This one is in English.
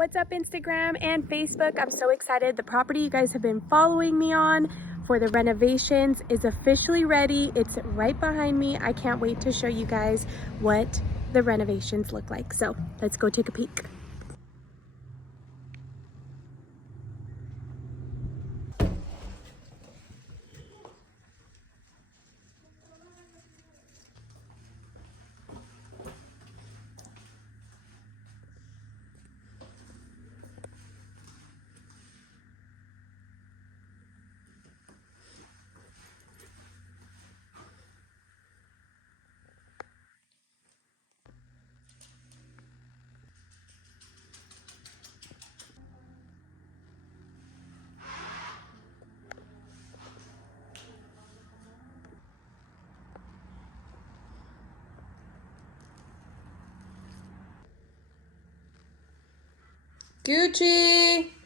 What's up, Instagram and Facebook? I'm so excited. The property you guys have been following me on for the renovations is officially ready. It's right behind me. I can't wait to show you guys what the renovations look like. So let's go take a peek. Gucci!